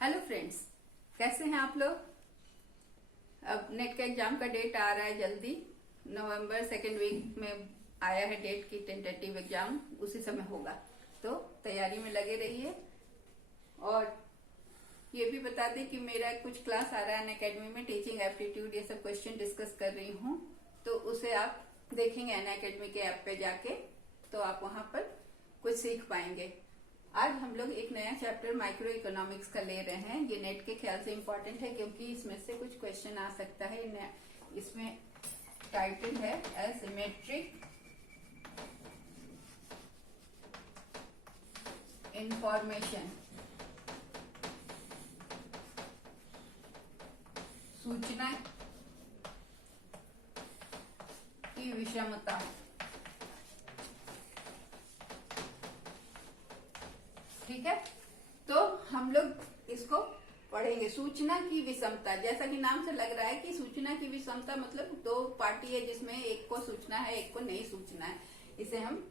Hello friends, कैसे हैं आप लोग। अब नेट का एग्जाम का डेट आ रहा है जल्दी। नवंबर सेकेंड वीक में आया है डेट की। टेंटेटिव एग्जाम उसी समय होगा, तो तैयारी में लगे रहिए। और ये भी बता दें कि मेरा कुछ क्लास आ रहा है अनअकैडमी में, टीचिंग एप्टीट्यूड, ये सब क्वेश्चन डिस्कस कर रही हूँ, तो उसे आप देखेंगे अनअकैडमी के ऐप पे जाके, तो आप वहां पर कुछ सीख पाएंगे। आज हम लोग एक नया चैप्टर माइक्रो इकोनॉमिक्स का ले रहे हैं। ये नेट के ख्याल से इम्पोर्टेंट है क्योंकि इसमें से कुछ क्वेश्चन आ सकता है। इसमें टाइटल है एसिमेट्रिक इंफॉर्मेशन, सूचना की विषमता। ठीक है, तो हम लोग इसको पढ़ेंगे। सूचना की विषमता, जैसा कि नाम से लग रहा है कि सूचना की विषमता मतलब दो पार्टी है जिसमें एक को सूचना है, एक को नहीं सूचना है, इसे हम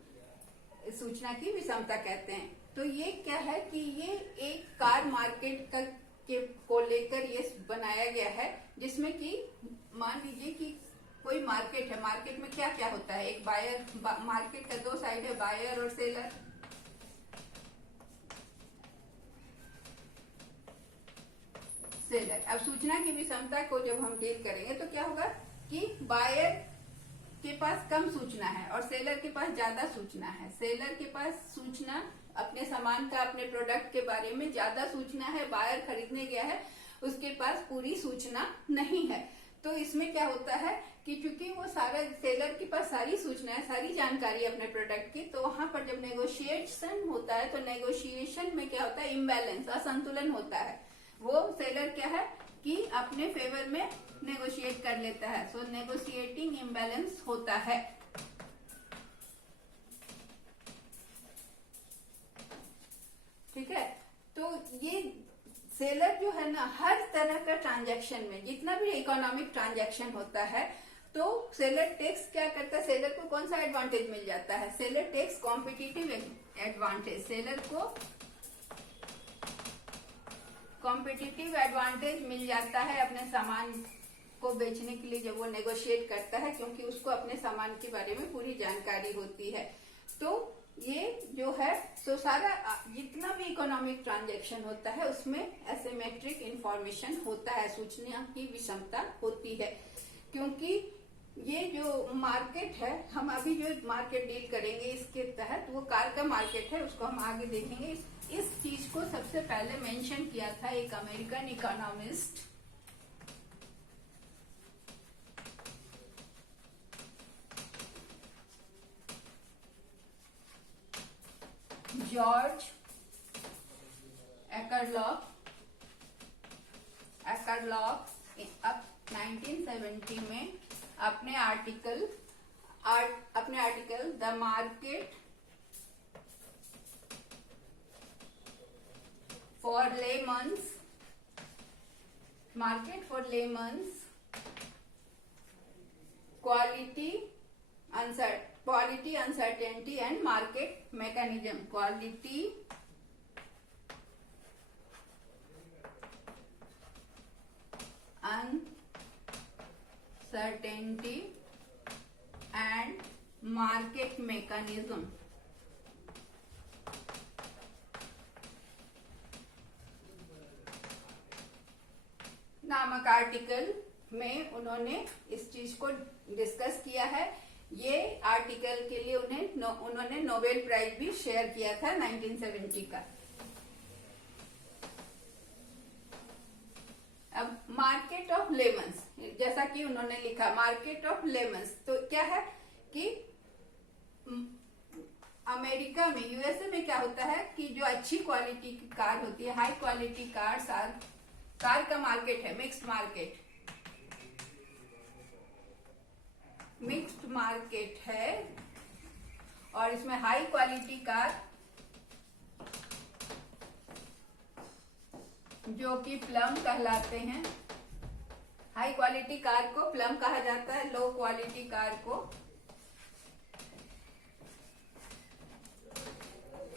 सूचना की विषमता कहते हैं। तो ये क्या है कि ये एक कार मार्केट को लेकर ये बनाया गया है, जिसमें कि मान लीजिए कि कोई मार्केट है। मार्केट में क्या क्या होता है, एक बायर, मार्केट का दो साइड है, बायर और सेलर। अब सूचना की विषमता को जब हम डील करेंगे तो क्या होगा कि बायर के पास कम सूचना है और सेलर के पास ज्यादा सूचना है। सेलर के पास सूचना अपने सामान का, अपने प्रोडक्ट के बारे में ज्यादा सूचना है। बायर खरीदने गया है, उसके पास पूरी सूचना नहीं है। तो इसमें क्या होता है कि चूंकि वो सारा, सेलर के पास सारी सूचना है, सारी जानकारी अपने प्रोडक्ट की, तो वहां पर जब नेगोशिएशन होता है तो नेगोशिएशन में क्या होता है, इम्बैलेंस, असंतुलन होता है। वो सेलर क्या है कि अपने फेवर में नेगोशिएट कर लेता है, सो नेगोशिएटिंग इम्बैलेंस होता है। ठीक है, तो ये सेलर जो है ना, हर तरह का ट्रांजैक्शन में, जितना भी इकोनॉमिक ट्रांजैक्शन होता है, तो सेलर टेक्स क्या करता है, सेलर को कौन सा एडवांटेज मिल जाता है, seller takes competitive advantage. Seller को कॉम्पिटिटिव एडवांटेज मिल जाता है अपने सामान को बेचने के लिए जब वो नेगोशिएट करता है, क्योंकि उसको अपने सामान के बारे में पूरी जानकारी होती है। तो ये जो है, तो सारा जितना भी इकोनॉमिक ट्रांजैक्शन होता है उसमें एसिमेट्रिक इंफॉर्मेशन होता है, सूचना की विषमता होती है। क्योंकि ये जो मार्केट है, हम अभी जो मार्केट डील करेंगे इसके तहत, वो कार का मार्केट है, उसको हम आगे देखेंगे। इस चीज को सबसे पहले मेंशन किया था एक अमेरिकन इकोनॉमिस्ट, जॉर्ज एकरलॉफ। अब 1970 में अपने article the market for lemons quality uncertainty and market mechanism. Quality uncertainty and market mechanism नामक आर्टिकल में उन्होंने इस चीज को डिस्कस किया है। ये आर्टिकल के लिए उन्होंने नोबेल प्राइज भी शेयर किया था 1970 का। अब मार्केट ऑफ लेमन्स, जैसा कि उन्होंने लिखा मार्केट ऑफ लेमन्स, तो क्या है कि अमेरिका में, यूएसए में क्या होता है कि जो अच्छी क्वालिटी की कार होती है, हाई क्वालिटी कार का मार्केट है, मिक्स्ड मार्केट है, और इसमें हाई क्वालिटी कार जो कि प्लम कहलाते हैं। हाई क्वालिटी कार को प्लम कहा जाता है, लो क्वालिटी कार को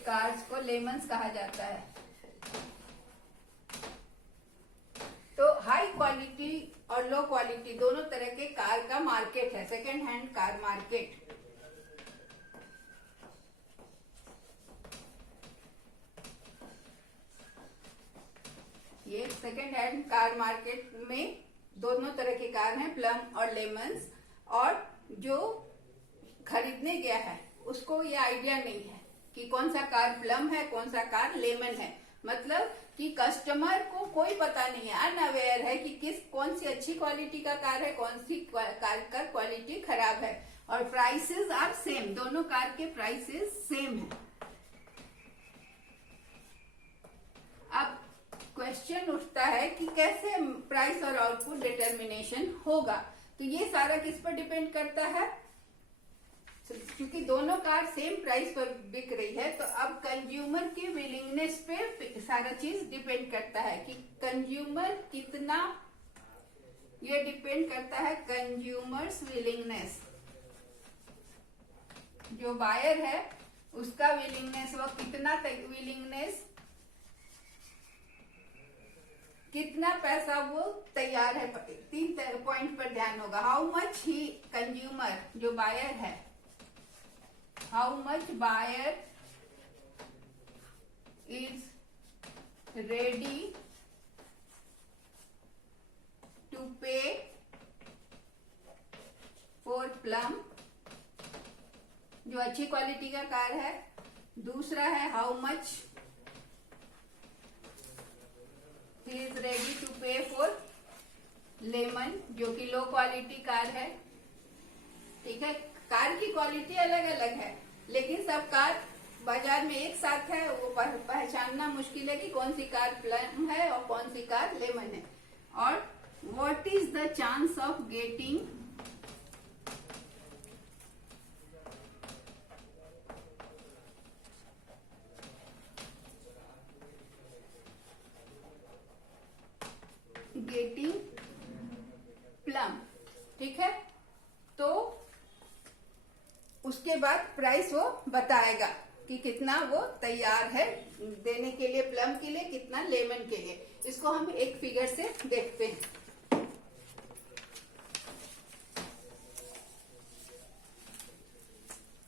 कार्स को लेमन्स कहा जाता है। क्वालिटी और लो क्वालिटी दोनों तरह के कार का मार्केट है, सेकेंड हैंड कार मार्केट। ये सेकेंड हैंड कार मार्केट में दोनों तरह के कार हैं, प्लम और लेमन्स। और जो खरीदने गया है उसको ये आइडिया नहीं है कि कौन सा कार प्लम है, कौन सा कार लेमन है। मतलब कि कस्टमर को कोई पता नहीं है, अनअवेयर है कि कौन सी अच्छी क्वालिटी का कार है, कौन सी कार का क्वालिटी खराब है। और प्राइसेस आर सेम, दोनों कार के प्राइसेस सेम है। अब क्वेश्चन उठता है कि कैसे प्राइस और आउटपुट डिटर्मिनेशन होगा। तो ये सारा किस पर डिपेंड करता है, क्योंकि दोनों कार सेम प्राइस पर बिक रही है, तो अब कंज्यूमर के विलिंगनेस पे सारा चीज डिपेंड करता है कि कंज्यूमर कितना, ये डिपेंड करता है कंज्यूमर्स विलिंगनेस। जो बायर है उसका विलिंगनेस, वो कितना पैसा वो तैयार है। 3 पॉइंट पर ध्यान होगा। हाउ मच ही कंज्यूमर, जो बायर है, how much buyer is ready to pay for plum, जो अच्छी क्वालिटी का कार है। दूसरा है how much he is ready to pay for lemon, जो कि लो क्वालिटी कार है। ठीक है, कार की क्वालिटी अलग अलग है, लेकिन सब कार बाजार में एक साथ है, वो पहचानना मुश्किल है कि कौन सी कार प्लम है और कौन सी कार लेमन है। और what is the chance of getting plum. ठीक है, तो उसके बाद प्राइस वो बताएगा कि कितना वो तैयार है देने के लिए, प्लम के लिए, कितना लेमन के लिए। इसको हम एक फिगर से देखते हैं।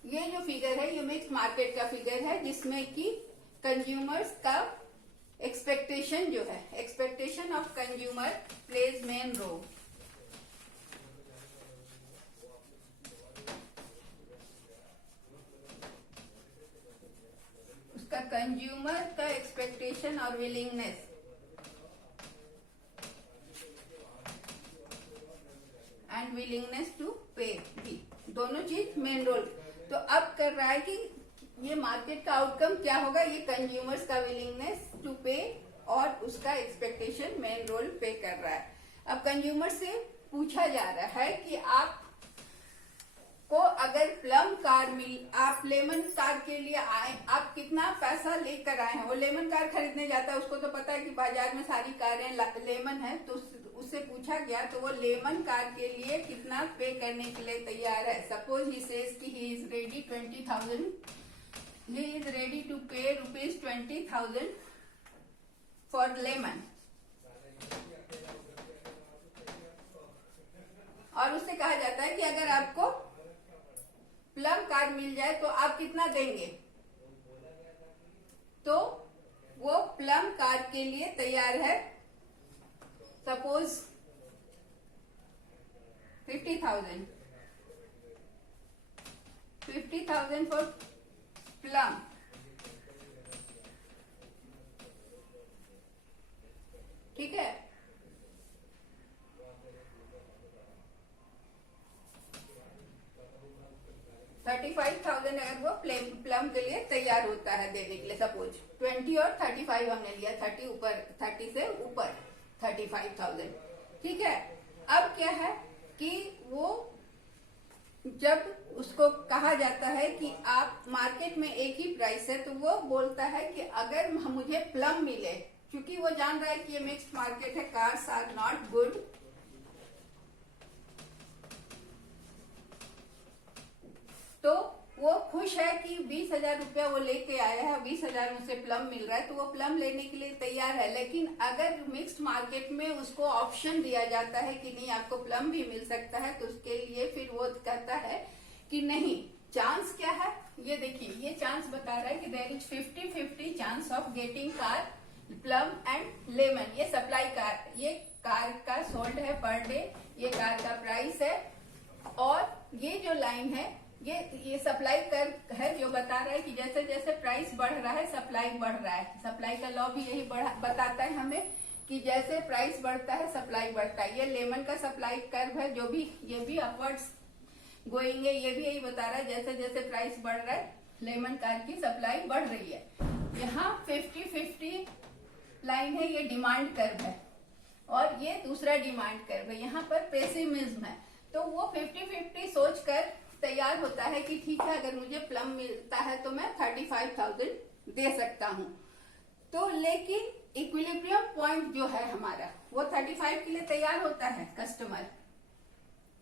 ये जो फिगर है ये मिक्स मार्केट का फिगर है, जिसमें कि कंज्यूमर्स का एक्सपेक्टेशन जो है, expectation of consumer plays main role. उसका कंज्यूमर का एक्सपेक्टेशन और willingness and willingness to pay भी, दोनों चीज मेन रोल। तो अब कर रहा है कि ये मार्केट का आउटकम क्या होगा, ये कंज्यूमर्स का विलिंगनेस टू पे और उसका एक्सपेक्टेशन मेन रोल पे कर रहा है। अब कंज्यूमर से पूछा जा रहा है कि आप को अगर प्लम कार आप लेमन कार के लिए आए, आप कितना पैसा लेकर आए हैं। वो लेमन कार खरीदने जाता है, उसको तो पता है कि बाजार में सारी कारें लेमन है, तो उससे पूछा गया तो वो लेमन कार के लिए कितना पे करने के लिए तैयार है। सपोज ही सेज कि ही is ready 20,000, he is ready to pay rupees 20,000 for lemon। और उससे कहा जाता है कि अगर आपको प्लम कार मिल जाए तो आप कितना देंगे, तो वो प्लम कार के लिए तैयार है। Suppose 50,000 for plum. ठीक है, $35,000 अगर वो प्लम के लिए तैयार होता है देने के लिए। सपोज 20 और 35 हमने लिया, 30 ऊपर, 30 से ऊपर 35,000। ठीक है, अब क्या है कि वो जब उसको कहा जाता है कि आप मार्केट में एक ही प्राइस है, तो वो बोलता है कि अगर मुझे प्लम मिले, क्योंकि वो जान रहा है कि ये मिक्स्ड मार्केट है, कार्स आर नॉट गुड, तो वो खुश है कि 20,000 रुपया वो लेके आया है, 20,000 में उसे प्लम मिल रहा है, तो वो प्लम लेने के लिए तैयार है। लेकिन अगर मिक्स्ड मार्केट में उसको ऑप्शन दिया जाता है कि नहीं आपको प्लम भी मिल सकता है, तो उसके लिए फिर वो कहता है कि नहीं, चांस क्या है ये देखिए, ये चांस बता रहा है कि there is 50-50 chance of getting car plum and lemon. ये सप्लाई कार, ये कार का सोल्ड है पर डे, ये कार का प्राइस है, और ये जो लाइन है ये सप्लाई कर है, जो बता रहा है कि जैसे जैसे प्राइस बढ़ रहा है सप्लाई बढ़ रहा है। सप्लाई का लॉ भी यही बताता है हमें कि जैसे प्राइस बढ़ता है सप्लाई बढ़ता है। ये लेमन का सप्लाई कर्व है, जो भी ये भी अपवर्ड्स गोइंग है, ये भी यही बता रहा है जैसे जैसे प्राइस बढ़ रहा है लेमन कार की सप्लाई बढ़ रही है। यहाँ 50-50 लाइन है, ये डिमांड कर्व है, और ये दूसरा डिमांड कर्व है। यहाँ पर पेसिमिज्म है, तो वो 50-50 सोच कर तैयार होता है कि ठीक है, अगर मुझे प्लम मिलता है तो मैं 35,000 दे सकता हूँ। तो लेकिन इक्विलिब्रियम पॉइंट जो है हमारा, वो 35 के लिए तैयार होता है कस्टमर।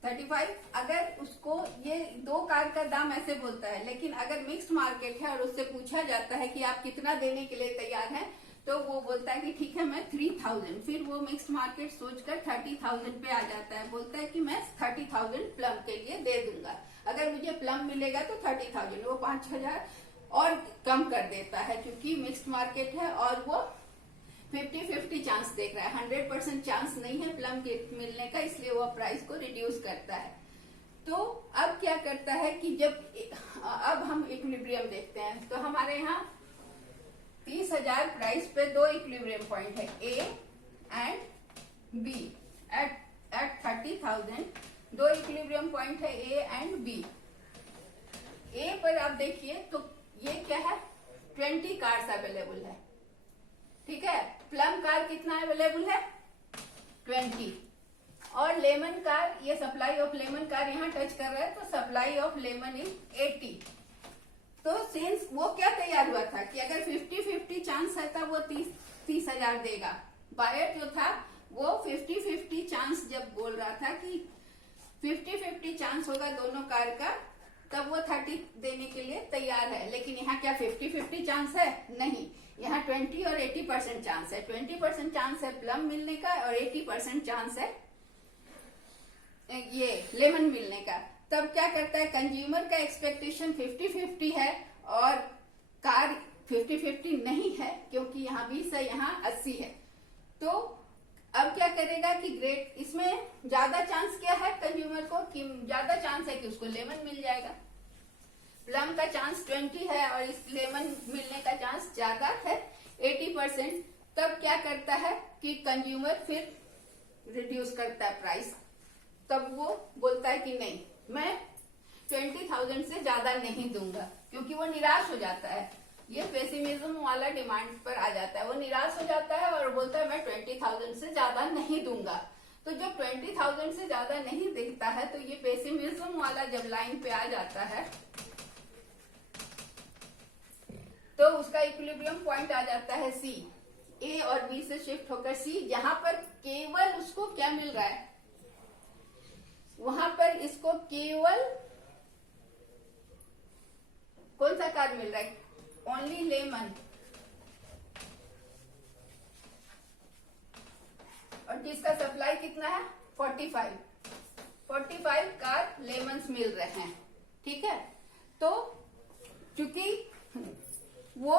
35 अगर उसको ये दो कार का दाम ऐसे बोलता है, लेकिन अगर मिक्स्ड मार्केट है और उससे पूछा जाता है कि आप कितना देने के लिए तैयार हैं, तो वो बोलता है कि ठीक है मैं 3,000। फिर वो मिक्स्ड मार्केट सोचकर 30,000 पे आ जाता है, बोलता है कि मैं 30,000 प्लम के लिए दे दूंगा। अगर मुझे प्लम मिलेगा तो 30,000, वो 5,000 और कम कर देता है, क्योंकि मिक्स्ड मार्केट है और वो 50-50 चांस देख रहा है, 100% चांस नहीं है प्लम के मिलने का, इसलिए वो प्राइस को रिड्यूस करता है। तो अब क्या करता है कि जब अब हम इक्विलिब्रियम देखते हैं, तो हमारे यहाँ 30,000 प्राइस पे दो इक्विलिब्रियम पॉइंट है, ए एंड बी। एट 30,000 दो इक्विलिब्रियम पॉइंट है, ए एंड बी। ए पर आप देखिए तो ये क्या है, 20 कार्स अवेलेबल है, ठीक है। प्लम कार कितना अवेलेबल है, 20, और लेमन कार, ये सप्लाई ऑफ लेमन कार यहाँ टच कर रहा है, तो सप्लाई ऑफ लेमन इज 80। तो सिंस वो क्या तैयार हुआ था कि अगर 50-50 चांस है तब वो 30,000 देगा। बायर जो था वो 50-50 चांस जब बोल रहा था कि 50-50 चांस होगा दोनों कार का, तब वो 30 देने के लिए तैयार है। लेकिन यहाँ क्या 50-50 चांस है, नहीं, यहाँ 20 और 80% चांस है। 20% चांस है प्लम मिलने का और 80% चांस है ये लेमन मिलने का। तब क्या करता है, कंज्यूमर का एक्सपेक्टेशन 50-50 है और कार 50-50 नहीं है, क्योंकि यहाँ 20 है, यहाँ 80 है। तो अब क्या करेगा कि ग्रेट, इसमें ज्यादा चांस क्या है कंज्यूमर को, कि ज्यादा चांस है कि उसको लेमन मिल जाएगा। प्लम का चांस 20 है और इस लेमन मिलने का चांस ज्यादा है 80%। तब क्या करता है कि कंज्यूमर फिर रिड्यूस करता है प्राइस। तब वो बोलता है कि नहीं, मैं 20,000 से ज्यादा नहीं दूंगा, क्योंकि वो निराश हो जाता है। ये पेसिमिज्म वाला डिमांड पर आ जाता है, वो निराश हो जाता है और बोलता है मैं 20,000 से ज्यादा नहीं दूंगा। तो जब 20,000 से ज्यादा नहीं देता है, तो ये पेसिमिज्म वाला जब लाइन पे आ जाता है, तो उसका इक्विलिब्रियम पॉइंट आ जाता है सी। ए और बी से शिफ्ट होकर सी, जहां पर केवल उसको क्या मिल रहा है, वहां पर इसको केवल कौन सा कार मिल रहा है, ओनली लेमन, और जिसका सप्लाई कितना है 45 कार लेमन्स मिल रहे हैं, ठीक है। तो क्योंकि वो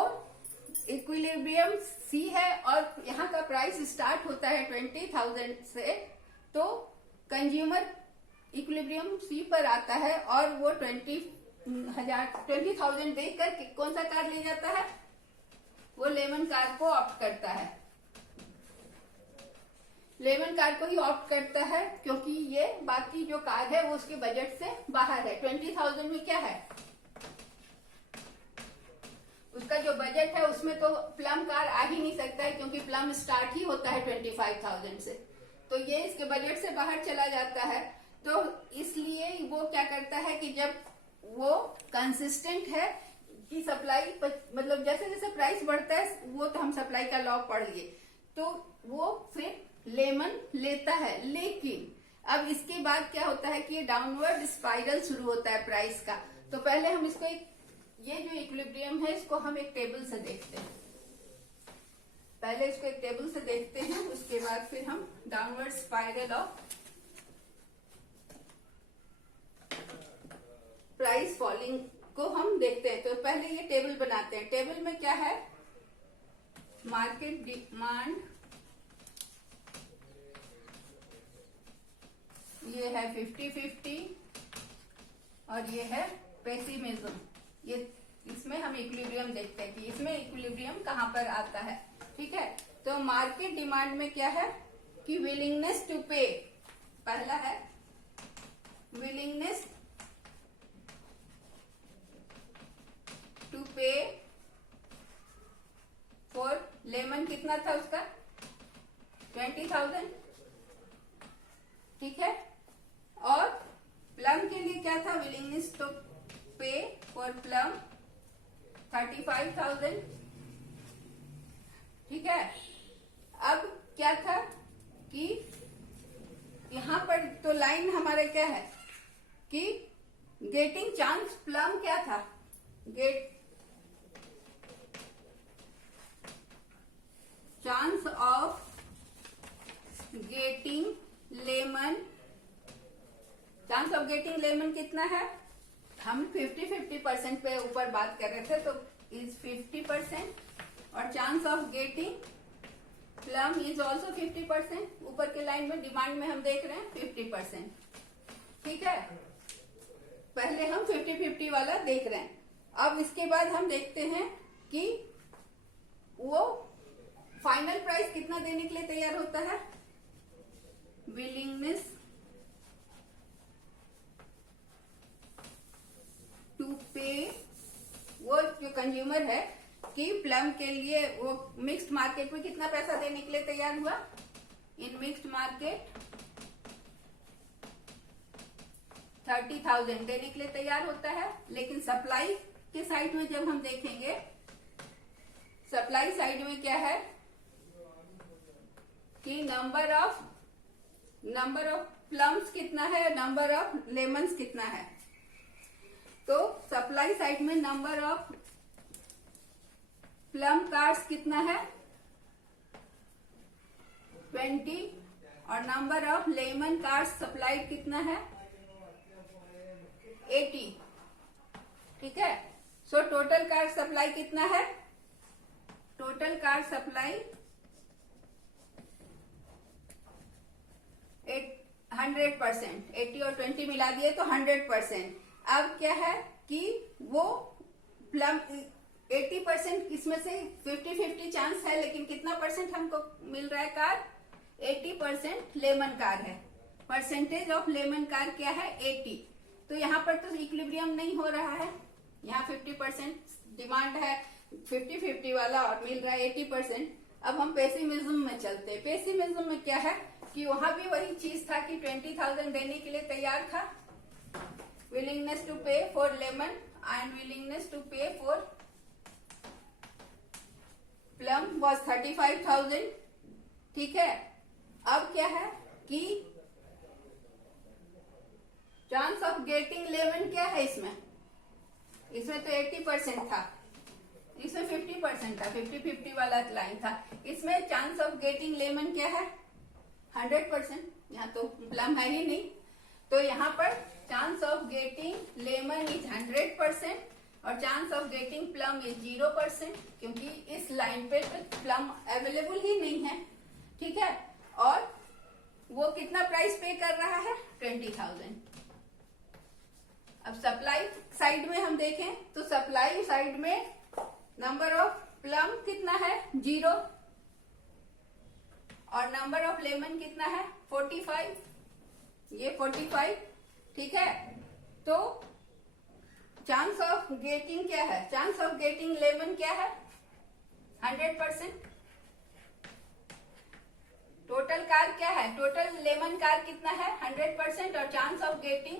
इक्विलिब्रियम सी है और यहाँ का प्राइस स्टार्ट होता है 20,000 से, तो कंज्यूमर इक्विलिब्रियम सी पर आता है और वो 20,000 देकर कौन सा कार ले जाता है, वो लेमन कार को ऑप्ट करता है। लेमन कार को ही ऑप्ट करता है, क्योंकि ये बाकी जो कार है वो उसके बजट से बाहर है। 20,000 में क्या है, उसका जो बजट है उसमें तो प्लम कार आ ही नहीं सकता है, क्योंकि प्लम स्टार्ट ही होता है 25,000 से, तो ये इसके बजट से बाहर चला जाता है। तो इसलिए वो क्या करता है कि जब वो कंसिस्टेंट है कि सप्लाई, मतलब जैसे जैसे प्राइस बढ़ता है, वो तो हम सप्लाई का लॉ पढ़ लिए, तो वो फिर लेमन लेता है। लेकिन अब इसके बाद क्या होता है कि ये डाउनवर्ड स्पाइरल शुरू होता है प्राइस का। तो पहले हम इसको ये जो इक्विलिब्रियम है इसको हम एक टेबल से देखते हैं। पहले इसको एक टेबल से देखते हैं, उसके बाद फिर हम downward spiral of price falling को हम देखते हैं। तो पहले ये टेबल बनाते हैं। टेबल में क्या है, मार्केट डिमांड, ये है 50-50 और ये है पेसिमिज्म। ये इसमें हम इक्विलिब्रियम देखते हैं कि इसमें इक्विलिब्रियम कहां पर आता है। ठीक है, तो मार्केट डिमांड में क्या है कि विलिंगनेस टू पे, पहला है willingness to pay for lemon, कितना था उसका 20,000। ठीक है, और प्लम के लिए क्या था, willingness to pay for plum 35,000। ठीक है, अब क्या था कि यहां पर तो लाइन हमारे क्या है कि गेटिंग चांस, प्लम क्या था, get chance of getting lemon, chance of getting lemon कितना है, हम 50-50% पे ऊपर बात कर रहे थे, तो इज 50%, और chance of getting plum is also 50%। ऊपर के लाइन में डिमांड में हम देख रहे हैं 50%। ठीक है, पहले हम 50-50 वाला देख रहे हैं। अब इसके बाद हम देखते हैं कि वो फाइनल प्राइस कितना देने के लिए तैयार होता है, विलिंगनेस टू पे, वो जो कंज्यूमर है कि प्लम के लिए वो मिक्स्ड मार्केट में कितना पैसा देने के लिए तैयार हुआ, इन मिक्स्ड मार्केट 30,000 देने के लिए तैयार होता है। लेकिन सप्लाई के साइड में जब हम देखेंगे, सप्लाई साइड में क्या है कि नंबर ऑफ प्लम्स कितना है, नंबर ऑफ लेमन्स कितना है। तो सप्लाई साइड में नंबर ऑफ प्लम कार्ड्स कितना है 20, और number of lemon cards supplied कितना है 80। ठीक है, सो टोटल कार्ड सप्लाई कितना है, टोटल कार्ड सप्लाई 100%, 80 और 20 मिला दिए तो 100%। अब क्या है कि वो प्लम 80%, इसमें से 50-50 चांस है, लेकिन कितना परसेंट हमको मिल रहा है कार, 80% लेमन कार है। परसेंटेज ऑफ लेमन कार क्या है 80। तो यहाँ पर तो इक्विलिब्रियम नहीं हो रहा है, यहाँ 50% डिमांड है 50-50 वाला और मिल रहा है 80%। अब हम पेसिमिज्म में चलते हैं। पेसिमिज्म में क्या है कि वहां भी वही चीज था कि 20,000 देने के लिए तैयार था, willingness to pay for lemon and willingness to pay for plum was 35,000। ठीक है, अब क्या है कि चांस ऑफ गेटिंग लेमन क्या है, इसमें तो 80% था, इसमें 50% था, 50-50 वाला लाइन था। इसमें चांस ऑफ गेटिंग लेमन क्या है 100%, यहाँ तो प्लम है ही नहीं, तो यहाँ पर chance of getting lemon is 100% और chance of getting plum is 0%, क्योंकि इस लाइन पे प्लम अवेलेबल ही नहीं है। ठीक है, और वो कितना प्राइस पे कर रहा है 20,000। अब सप्लाई साइड में हम देखें तो सप्लाई साइड में नंबर ऑफ प्लम कितना है 0 और नंबर ऑफ लेमन कितना है 45, ये 45। ठीक है, तो चांस ऑफ गेटिंग क्या है, चांस ऑफ गेटिंग लेमन क्या है 100%। टोटल कार क्या है, टोटल लेमन कार कितना है 100% और chance of getting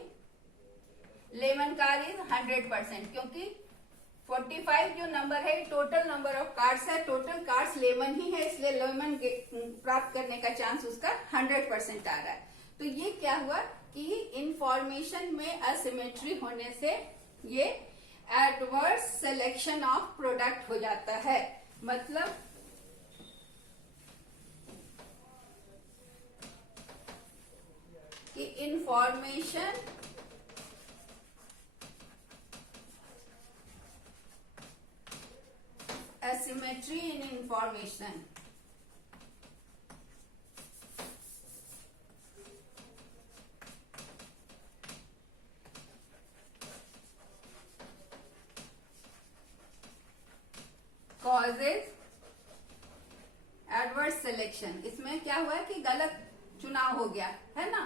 lemon car is 100%, क्योंकि 45 जो नंबर है टोटल नंबर ऑफ कार्ड्स है, टोटल कार्ड्स लेमन ही है, इसलिए लेमन प्राप्त करने का चांस उसका 100% आ रहा है। तो ये क्या हुआ कि इंफॉर्मेशन में असिमेट्री होने से ये एडवर्स सिलेक्शन ऑफ प्रोडक्ट हो जाता है। मतलब कि information asymmetry in information, causes adverse selection। इसमें क्या हुआ है कि गलत चुनाव हो गया है ना,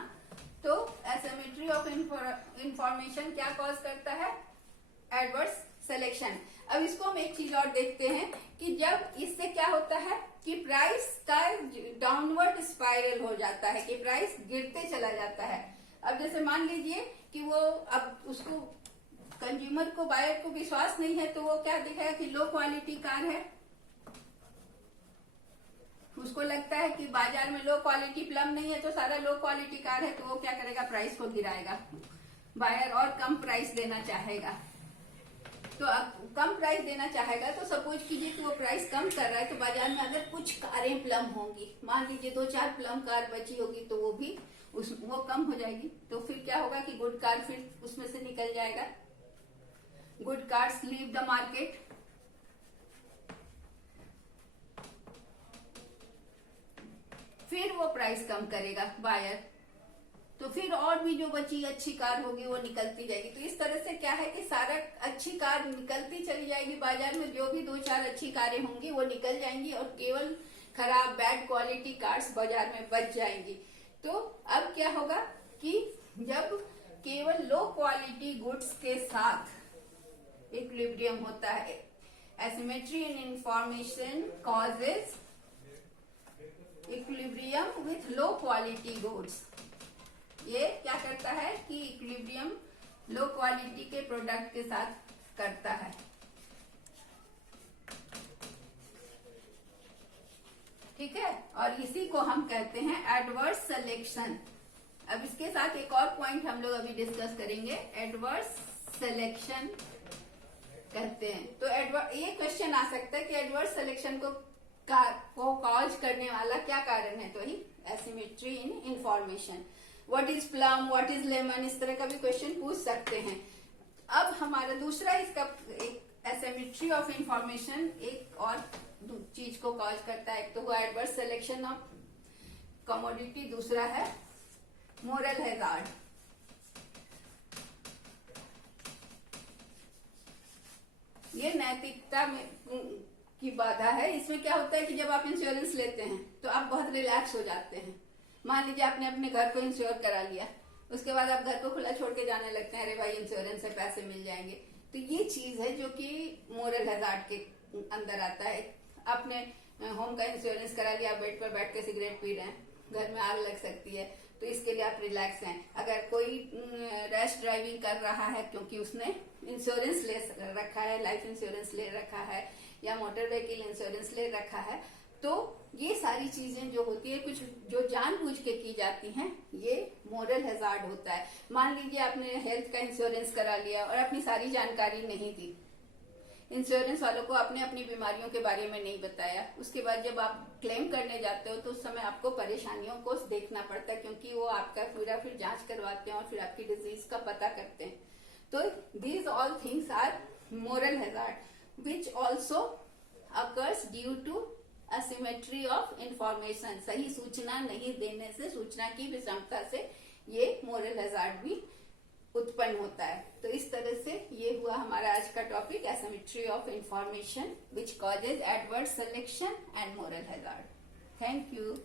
तो asymmetry of information क्या कॉज करता है, एडवर्स सिलेक्शन। अब इसको हम एक चीज और देखते हैं कि जब इससे क्या होता है कि प्राइस का डाउनवर्ड स्पाइरल हो जाता है, कि प्राइस गिरते चला जाता है। अब जैसे मान लीजिए कि वो अब उसको कंज्यूमर को, बायर को विश्वास नहीं है, तो वो क्या दिखाएगा कि लो क्वालिटी कार है, उसको लगता है कि बाजार में लो क्वालिटी प्लम नहीं है तो सारा लो क्वालिटी कार है, तो वो क्या करेगा, प्राइस को गिराएगा, बायर और कम प्राइस देना चाहेगा। तो अब कम प्राइस देना चाहेगा तो सपोज कीजिए कि वो प्राइस कम कर रहा है, तो बाजार में अगर कुछ कारें प्लम होंगी, मान लीजिए 2-4 प्लम कार बची होगी, तो वो भी वो कम हो जाएगी। तो फिर क्या होगा कि गुड कार फिर उसमें से निकल जाएगा, good cars leave the market. फिर वो प्राइस कम करेगा बायर, तो फिर और भी जो बची अच्छी कार होगी वो निकलती जाएगी। तो इस तरह से क्या है कि सारा अच्छी कार निकलती चली जाएगी बाजार में, जो भी 2-4 अच्छी कारें होंगी वो निकल जाएंगी और केवल खराब बैड क्वालिटी कार्स बाजार में बच जाएंगी। तो अब क्या होगा कि जब केवल लो क्वालिटी गुड्स के साथ इक्विलिब्रियम होता है, asymmetry in information causes equilibrium with low quality goods. ये क्या करता है कि इक्विलिब्रियम लो क्वालिटी के प्रोडक्ट के साथ करता है। ठीक है, और इसी को हम कहते हैं एडवर्स सिलेक्शन। अब इसके साथ एक और पॉइंट हम लोग अभी डिस्कस करेंगे, एडवर्स सिलेक्शन कहते हैं। तो ये क्वेश्चन आ सकता है कि एडवर्स सिलेक्शन को कॉज करने वाला क्या कारण है, तो ही asymmetry in information. What is plum, what is lemon, इस तरह का भी क्वेश्चन पूछ सकते हैं। अब हमारा दूसरा इसका एसिमेट्री ऑफ इंफॉर्मेशन एक और चीज को कॉज करता है। एक तो हुआ एडवर्स सिलेक्शन ऑफ कमोडिटी, दूसरा है मोरल हैजार्ड। ये नैतिकता में की बाधा है। इसमें क्या होता है कि जब आप इंश्योरेंस लेते हैं तो आप बहुत रिलैक्स हो जाते हैं। मान लीजिए आपने अपने घर को इंश्योर करा लिया, उसके बाद आप घर को खुला छोड़ के जाने लगते हैं, अरे भाई इंश्योरेंस से पैसे मिल जाएंगे। तो ये चीज है जो कि मोरल हैजार्ड के अंदर आता है। आपने होम का इंश्योरेंस करा लिया, आप बेड पर बैठ के सिगरेट पी रहे हैं, घर में आग लग सकती है, तो इसके लिए आप रिलैक्स हैं। अगर कोई रैश ड्राइविंग कर रहा है क्योंकि उसने इंश्योरेंस ले रखा है, लाइफ इंश्योरेंस ले रखा है या मोटर व्हीकल इंश्योरेंस ले रखा है, तो ये सारी चीजें जो होती है, कुछ जो जानबूझ के की जाती हैं, ये मोरल हैजार्ड होता है। मान लीजिए आपने हेल्थ का इंश्योरेंस करा लिया और अपनी सारी जानकारी नहीं दी, इंश्योरेंस वालों को आपने अपनी बीमारियों के बारे में नहीं बताया, उसके बाद जब आप क्लेम करने जाते हो तो उस समय आपको परेशानियों को देखना पड़ता है, क्योंकि वो आपका पूरा फिर जांच करवाते हैं और फिर आपकी डिजीज का पता करते हैं। तो these all things are moral hazard which also occurs due to asymmetry of information. सही सूचना नहीं देने से, सूचना की विषमता से ये मोरल हैजार्ड भी उत्पन्न होता है। तो इस तरह से ये हुआ हमारा आज का topic, asymmetry of information which causes adverse selection and moral hazard. Thank you.